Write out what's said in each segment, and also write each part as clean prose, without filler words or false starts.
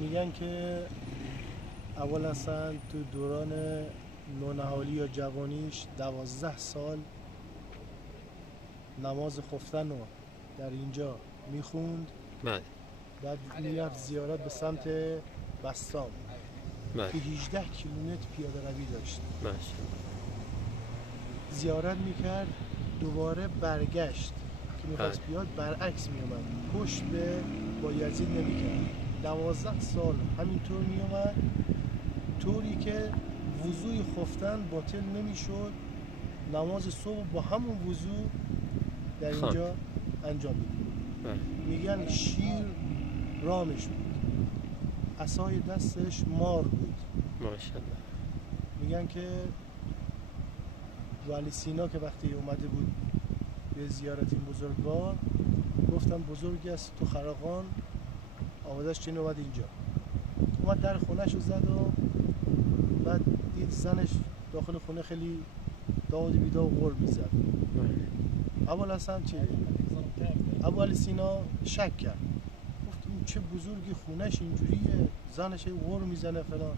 میگن که اول اصلا تو دوران نونهالی یا جوانیش 12 سال نماز خفتن رو در اینجا میخوند. بله. بعد میرفت زیارت به سمت بستام بله. که 18 کیلومتر پیاده روی داشت. بله. زیارت میکرد، دوباره برگشت که میخواست بله. بیاد برعکس میومد، پشت به بایزید نمیکرد. 12 سال همینطور میومد، طوری که وضوی خفتن باطل نمیشد. نماز صبح با همون وضو در اینجا انجام میدید. میگن شیر رامش بود، عصای دستش مار بود. ماشاءالله. میگن که ولی سینا که وقتی اومده بود به زیارت این بزرگوار، گفتم بزرگی است تو خراقان، آوازش چین اومد اینجا. اومد در خونهش رو زد و بعد دید زنش داخل خونه خیلی داد و بیداد و غر میزد. اول اصلا چی؟ ابو علی سینا شک کرد، گفت این چه بزرگی خونهش اینجوریه، زنش غر میزنه فلان.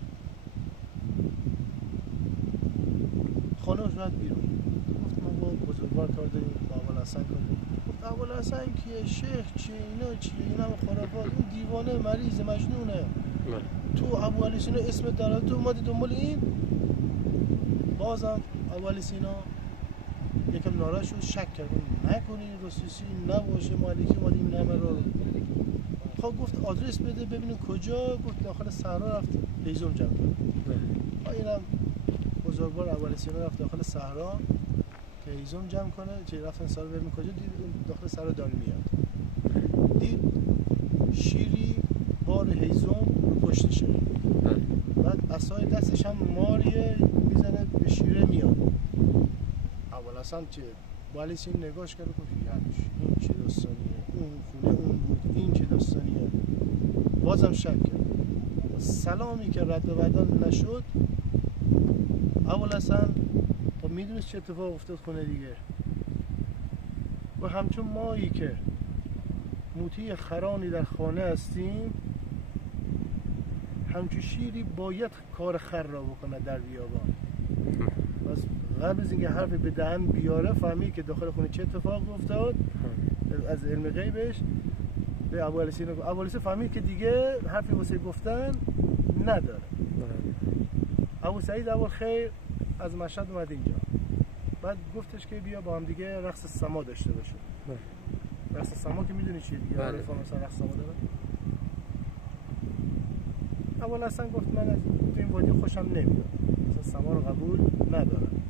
خانوش رد بیرون، گفت ما با بزرگوار کار داریم، با ابو حسن کار داریم. گفت ابو حسن کیه؟ شیخ چیه؟ اینا چیه؟ اینا هم خرافات، این دیوانه مریض مجنونه. تو ابو علی سینا اسم داره، تو اومدی دنبال این؟ بازم ابو علی سینا یکم ناراحت شد، شک کرد، نکنی رسوسی نباشه، مالکی اومد این همه رو. خب گفت آدرس بده ببینیم کجا. گفت داخل صحرا. رفت هیزم جمع کرد. اینم بزرگوار ابو علی سینا رفت داخل صحرا که هیزم جمع کنه. چه رفتن صحرا ببینیم کجا، دید داخل صحرا داره میاد. دید شیری بار هیزم رو پشتشه، بعد عصای دستش هم ماریه میزنه به شیره میاد. اول اصلا چه بالی سین نگاش کرد و گفت یعنیش این چه داستانیه، اون خونه اون بود، این چه داستانیه. بازم شک کرد. سلامی که رد و بدل نشد، اول اصلا خب میدونست چه اتفاق افتاد خونه دیگه. و همچون مایی که موتی خرانی در خانه هستیم، همچون شیری باید کار خر را بکنه در بیابان. بس قبل از اینکه حرف به دهن بیاره فهمید که داخل خونه چه اتفاق افتاد. از علم غیبش به ابو علی سینا گفت. ابو علی سینا فهمید که دیگه حرفی واسه گفتن نداره. ابو سعید اول خیر از مشهد اومد اینجا، بعد گفتش که بیا با هم دیگه رقص سما داشته باشه. رقص سما که میدونی چیه دیگه، عارفان مثلا رقص سما داره. اول اصلا گفت من از این وادی خوشم نمیاد، مثلا سما رو قبول ندارم.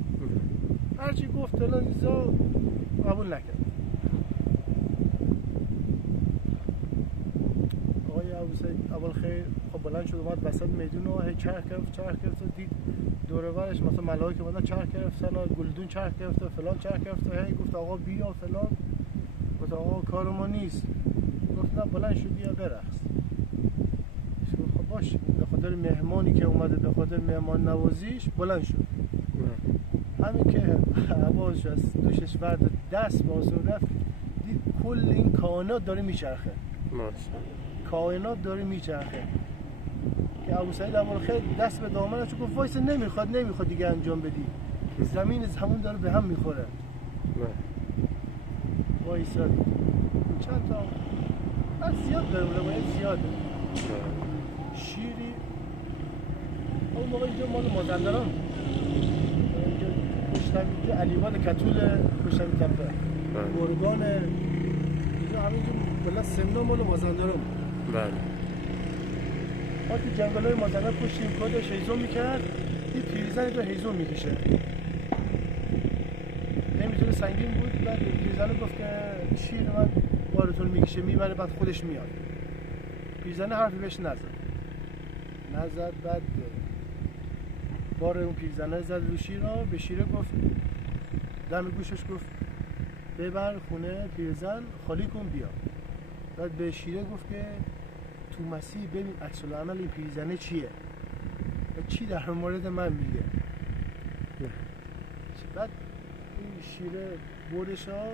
هرچی گفت فلان چیزا قبول نکرد. آقای ابو سعید اول خیر خب بلند شد اومد وسط میدون و هی چرخ گرفت و دید دور و برش مثلا ملائکه اومدن چرخ گرفتن و گلدون چرخ گرفت و فلان چرخ گرفت و هی گفت آقا بیا فلان. گفت آقا کار ما نیست. گفت نه بلند شو بیا برقص. خب باش، به خاطر مهمانی که اومده، به خاطر مهمان نوازیش بلند شد. همین که عباس از دوشش برد دست بازو رفت، دید کل این کائنات داره میچرخه. کائنات داره میچرخه که ابو سعید اول خیر دست به دامنش گفت وایس، نمیخواد دیگه انجام بدی، زمین داره به هم میخوره. وایساد چند تا از زیاد داره، روایت زیاده. شیری اون موقع اینجا مال مازندران، اینجا پشتمی علیوان کتول پشتمی تپه گرگان اینجا همینجا بلا سمنا مال مازندران. بله. ما تو جنگلای مازندران پشتیم کدش هیزم میکرد، دید پیریزن اینجا هیزم میکشه، نمیتونه سنگین بود. بعد پیریزن گفت که شیر من بارتون میکشه میبره، بعد خودش میاد. پیریزن حرفی بهش نزد. بعد بار اون پیرزنه زد رو شیر را، به شیره گفت دم گوشش گفت ببر خونه پیرزن خالی کن بیا. بعد به شیره گفت که تو مسیح ببین عکس العمل این پیرزنه چیه و چی در مورد من میگه. بعد این شیره بردش ها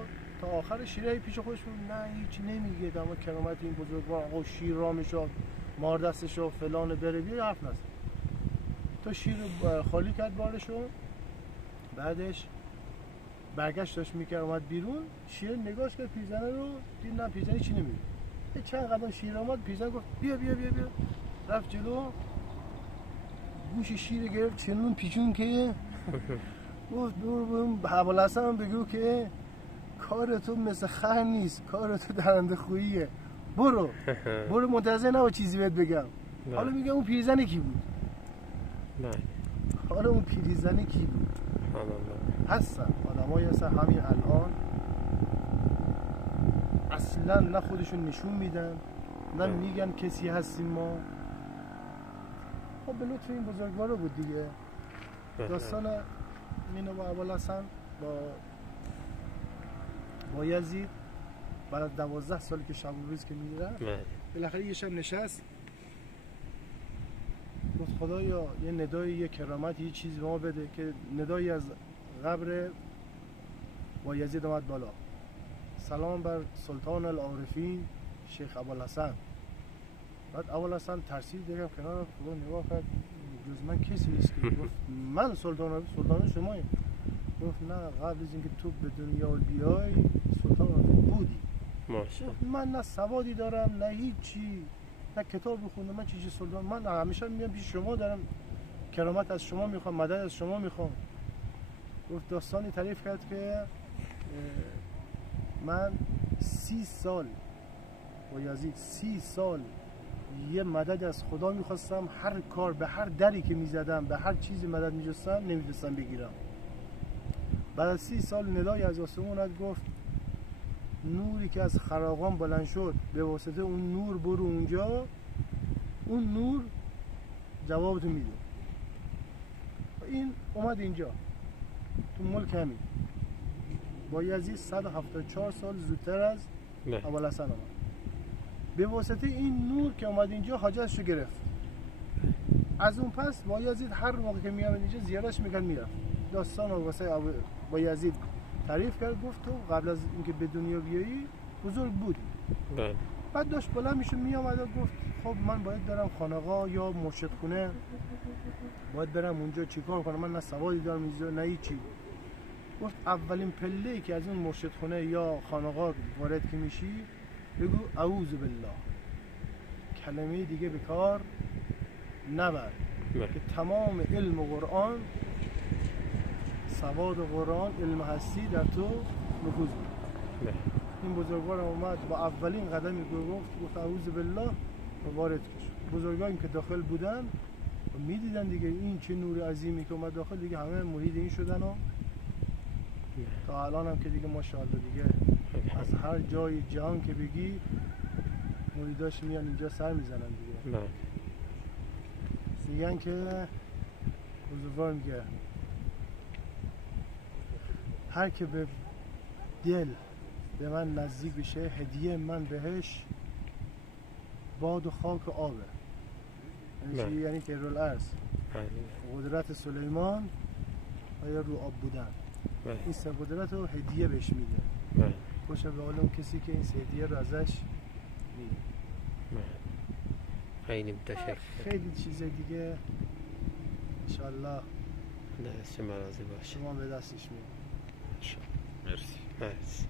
تا آخر. شیره پیش خودش نه هیچی نمیگه، اما کرامت این بزرگوار آقا شیر رامش مار دستشو فلان بره بیا حرف نزد. تا شیر رو خالی کرد بارشو، بعدش برگشت داشت میکرد اومد بیرون، شیر نگاش کرد پیرزنه رو، دید نه پیرزنه چی نمیره. چند قدم شیر آمد، پیرزن گفت بیا بیا بیا بیا، رفت جلو، گوش شیر گرفت چنون پیچون که گفت دور برون ابوالحسن بگو که کار تو مثل خر نیست، کار تو درنده خوییه، برو منتظر نبا چیزی بهت بگم. حالا میگه اون پیرزن کی بود؟ حالا اون پیرزن کی بود؟ هستن آدمایی هستن همین الان اصلا نه خودشون نشون میدن نه میگن کسی هستیم ما. خب به لطف این بزرگوارا بود دیگه. داستان مینو با ابوالحسن با یزید بعد از 12 سالی که شب و روز که میرن بالاخره یه شب نشست گفت خدایا یه ندای یه کرامت یه چیزی به ما بده، که ندایی از قبر با یزید اومد بالا. سلام بر سلطان العارفین شیخ ابوالحسن. بعد ابوالحسن ترسید دیگه کنار خدا نگاه کرد، جز من کسی نیست که گفت من سلطان شماییم. گفت نه قبل از اینکه تو به دنیا بیای سلطان بودی. گفت من نه سوادی دارم نه هیچی، نه کتاب بخونم، من چیزی سلطان، من همیشه میام پیش شما، دارم کرامت از شما میخوام، مدد از شما میخوام. گفت داستانی تعریف کرد که من 30 سال با یزید 30 سال یه مدد از خدا میخواستم، هر کار به هر دری که میزدم به هر چیزی مدد میجستم نمیتونستم بگیرم. بعد از 30 سال ندای از آسمون اومد گفت نوری که از خراقان بلند شد به واسطه اون نور برو اونجا، اون نور جوابتو میده. این اومد اینجا تو ملک همین با یزید 174 سال زودتر از ابوالحسن اومد. به واسطه این نور که اومد اینجا حاجتشو گرفت. از اون پس با یزید هر موقع که میامد اینجا زیارتش میکرد میرفت. داستان رو واسه با یزید تعریف کرد، گفت تو قبل از اینکه به دنیا بیایی بزرگ بودی. بعد داشت بلند میشه میامد و گفت خب من باید برم خانقاه یا مرشد خونه، باید برم اونجا چیکار کنم، من نه سوادی دارم اینجا نه هیچی. گفت اولین پله‌ای که از اون مرشد خونه یا خانقاه وارد که میشی بگو اعوذ بالله، کلمه دیگه به کار نبر که تمام علم قرآن، سواد قرآن، علم هستی در تو نفوذ می‌کنه. این بزرگوار اومد با اولین قدمی گفت اعوذ بالله و وارد شد. بزرگانی که داخل بودن و میدیدن دیگه این چه نور عظیمی که اومد داخل، دیگه همه مرید این شدن و تا الان هم که دیگه ماشاءالله دیگه از هر جای جهان که بگی مریداش میان اینجا سر میزنن دیگه. میگن که بزرگوار میگه هر که به دل به من نزدیک بشه هدیه من بهش باد و خاک و آبه. یعنی که رول ارز قدرت سلیمان و یا رو آب بودن، این سه قدرت رو هدیه بهش میده. باشه به حال اون کسی که این سه هدیه رو ازش میده. خیلی متشکرم. خیلی چیزای دیگه انشالله دست شما راضی باشه. شما به دستش میده. مرسی.